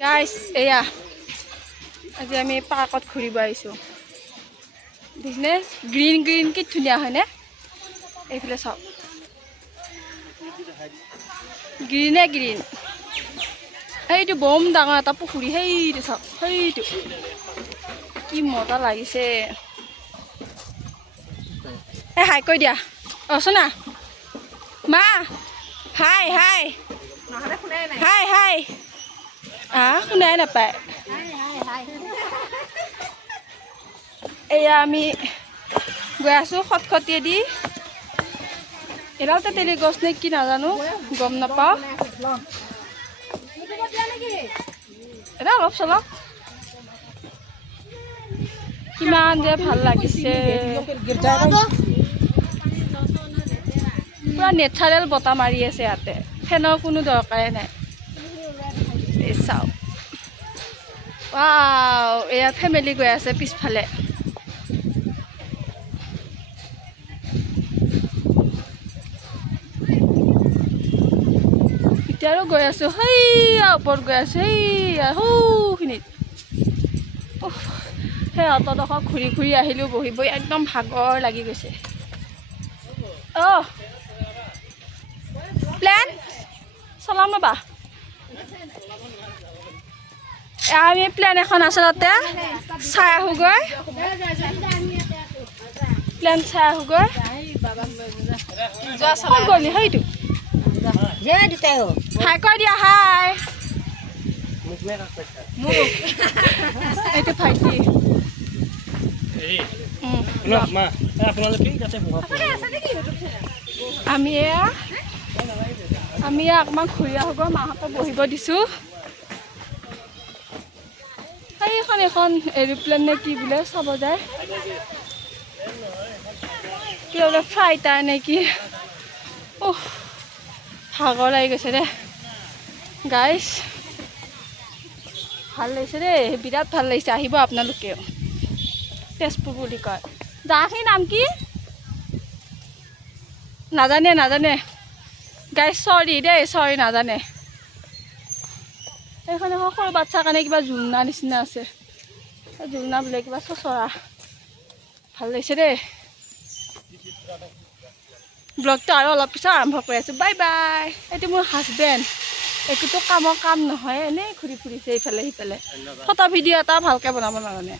guys এয়া আজি আমি পাৰ্কত ঘূৰিব আহিছোঁ দেখিনে গ্ৰীণ গ্ৰীণ কি ধুনীয়া হয়নে এইফালে চাওক গ্ৰীণে গ্ৰীণ সেইটো বম ডাঙৰ এটা পুখুৰী সেইটো চাওক সেইটো কি মজা লাগিছে এ হাই কৈ দিয়া অচোনা মা হাই হাই হাই হাই শুনাই নাপায় এয়া আমি গৈ আছোঁ খটখটিয়েদি এডাল তেতেলী গছ নে কি নাজানো গম নাপাওঁ এটা অলপ চলপ কিমান যে ভাল লাগিছে পুৰা নেচাৰেল বতাহ মাৰি আছে ইয়াতে ফেনৰ কোনো দৰকাৰে নাই এই চাওক ৱাও এয়া ফেমিলি গৈ আছে পিছফালে এতিয়া আৰু গৈ আছোঁ সেইয়া ওপৰত গৈ আছোঁ সেইয়া সৌখিনিত সেই অট'ডোখৰ ঘূৰি ঘূৰি আহিলোঁ বহি বহি একদম ভাগৰ লাগি গৈছে অঁ প্লেন চলাম ৰ'বা আমি প্লেন এখন আচলতে চাই আহোঁগৈ প্লেন চাই আহোঁগৈ ক'ত গ'লি সেইটো হাই কৈ দিয়া হাই এইটো ভাইটি আমি অকণমান ঘূৰি আহোঁগৈ মাহঁতক বহিব দিছোঁ এইখন এখন এৰোপ্লেন নে কি বোলে চাব যায় কি বোলে ফ্লাইটাৰ নে কি ভাগৰ লাগি গৈছে দে গাইছ ভাল লাগিছে দেই বিৰাট ভাল লাগিছে আহিব আপোনালোকেও তেজপুৰ বুলি কয় জাগাখিনিৰ নাম কি নাজানে গাইছ চৰি দেই চৰি নাজানে এইখন এখন সৰু বাচ্ছাৰ কাৰণে কিবা জোলনা নিচিনা আছে জোলনা বোলে কিবা চচৰা ভাল লাগিছে দেই ব্লগটো আৰু অলপ পিছত আৰম্ভ কৰি আছোঁ বাই বাই এইটো মোৰ হাজবেণ্ড একোতো কামৰ কাম নহয় এনেই ঘূৰি ফুৰিছে ইফালে সিফালে ফটো ভিডিঅ' এটা ভালকৈ বনাব নাজানে